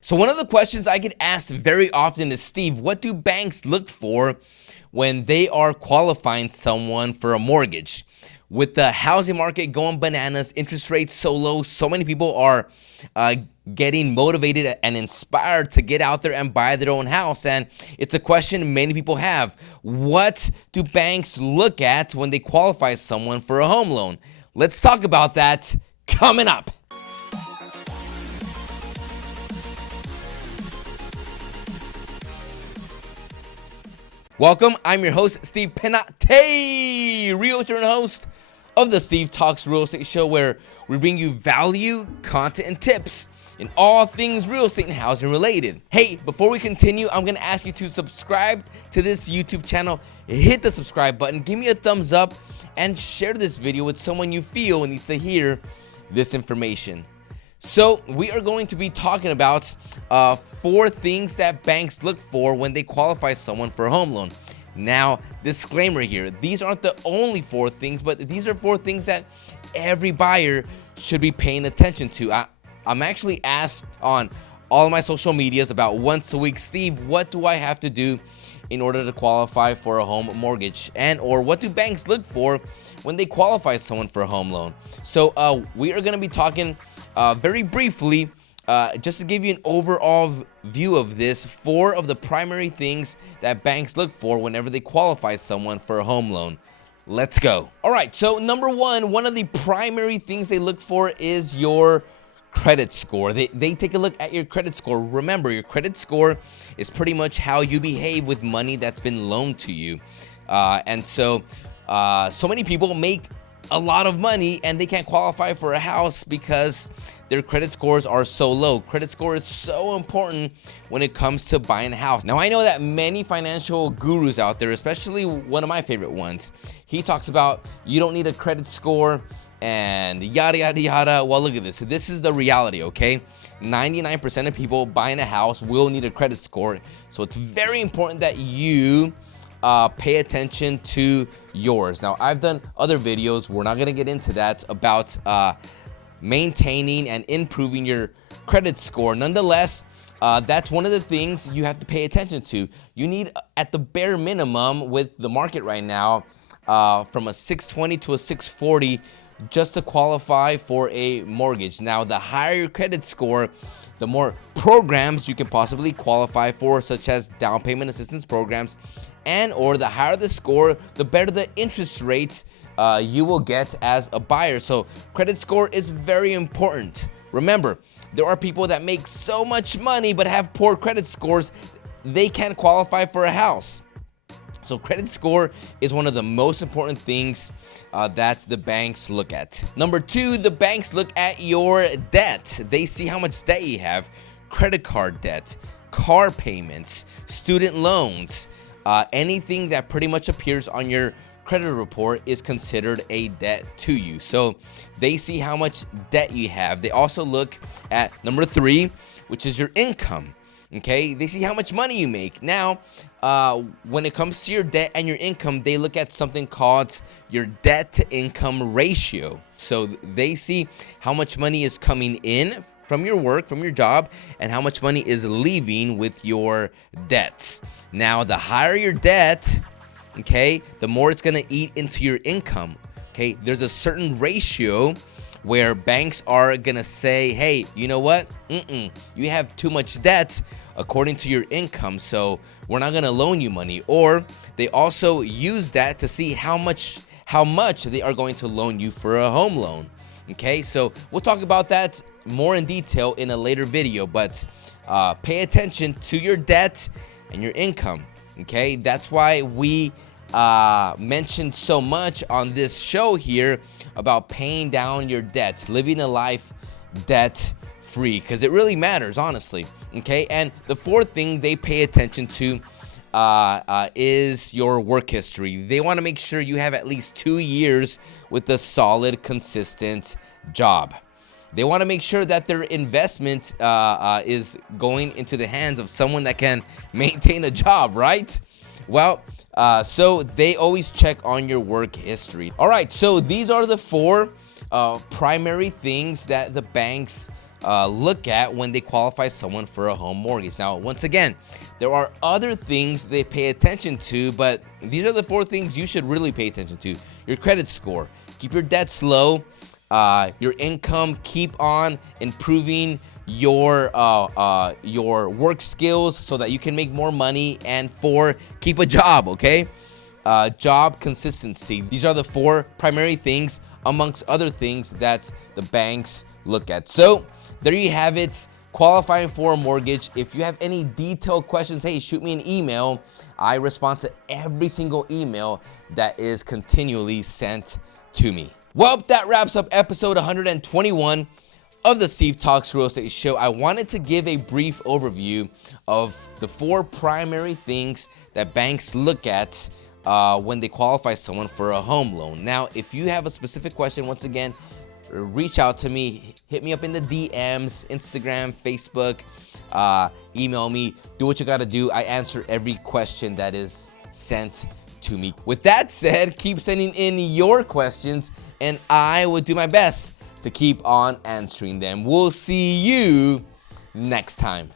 So one of the questions I get asked very often is, Steve, what do banks look for when they are qualifying someone for a mortgage? With the housing market going bananas, interest rates so low, so many people are getting motivated and inspired to get out there and buy their own house. And it's a question many people have. What do banks look at when they qualify someone for a home loan? Let's talk about that coming up. Welcome, I'm your host, Steve Penate, realtor and host of the Steve Talks Real Estate Show, where we bring you value, content, and tips in all things real estate and housing related. Hey, before we continue, I'm gonna ask you to subscribe to this YouTube channel, hit the subscribe button, give me a thumbs up, and share this video with someone you feel needs to hear this information. So we are going to be talking about 4 things that banks look for when they qualify someone for a home loan. Now, disclaimer here, these aren't the only 4 things, but these are 4 things that every buyer should be paying attention to. I'm actually asked on all of my social medias about once a week, Steve, what do I have to do in order to qualify for a home mortgage? And or what do banks look for when they qualify someone for a home loan? So we are going to be talking very briefly, just to give you an overall view of this, 4 of the primary things that banks look for whenever they qualify someone for a home loan. Let's go. All right, so number one of the primary things they look for is your credit score. They take a look at your credit score. Remember, your credit score is pretty much how you behave with money that's been loaned to you. And so many people make a lot of money and they can't qualify for a house because their credit scores are so low. Credit score is so important when it comes to buying a house. Now, I know that many financial gurus out there, especially one of my favorite ones, he talks about you don't need a credit score and yada, yada, yada. Well, look at this. This is the reality, okay? 99% of people buying a house will need a credit score. So it's very important that you pay attention to yours. Now, I've done other videos, we're not going to get into that, about maintaining and improving your credit score. Nonetheless, that's one of the things you have to pay attention to. You need, at the bare minimum with the market right now, from a 620 to a 640 just to qualify for a mortgage. Now, the higher your credit score, the more programs you can possibly qualify for, such as down payment assistance programs, and or the higher the score, the better the interest rate you will get as a buyer. So credit score is very important. Remember, there are people that make so much money but have poor credit scores, they can't qualify for a house. So credit score is one of the most important things that the banks look at. Number 2, the banks look at your debt. They see how much debt you have, credit card debt, car payments, student loans. Anything that pretty much appears on your credit report is considered a debt to you. So they see how much debt you have. They also look at number 3, which is your income. Okay, they see how much money you make. Now, when it comes to your debt and your income, they look at something called your debt to income ratio. So they see how much money is coming in from your work, from your job, and how much money is leaving with your debts. Now, the higher your debt, okay, the more it's gonna eat into your income. Okay, there's a certain ratio where banks are gonna say, hey, you know what? You have too much debt according to your income, so we're not gonna loan you money. Or they also use that to see how much they are going to loan you for a home loan. Okay, so we'll talk about that more in detail in a later video, but pay attention to your debt and your income. Okay, that's why we mentioned so much on this show here about paying down your debt, living a life debt free, because it really matters, honestly. Okay, and the 4th thing they pay attention to is your work history. They want to make sure you have at least 2 years with a solid, consistent job. They want to make sure that their investment is going into the hands of someone that can maintain a job, right? Well, so they always check on your work history. All right, so these are the 4 primary things that the banks look at when they qualify someone for a home mortgage. Now, once again, there are other things they pay attention to, but these are the 4 things you should really pay attention to. Your credit score, keep your debts low, your income, keep on improving your work skills so that you can make more money, and 4, keep a job, okay? Job consistency. These are the 4 primary things amongst other things that the banks look at. So there you have it, qualifying for a mortgage. If you have any detailed questions, hey, shoot me an email. I respond to every single email that is continually sent to me. Well, that wraps up episode 121 of the Steve Talks Real Estate Show. I wanted to give a brief overview of the 4 primary things that banks look at when they qualify someone for a home loan. Now, if you have a specific question, once again, reach out to me. Hit me up in the DMs, Instagram, Facebook, email me. Do what you got to do. I answer every question that is sent to me. With that said, keep sending in your questions, and I will do my best to keep on answering them. We'll see you next time.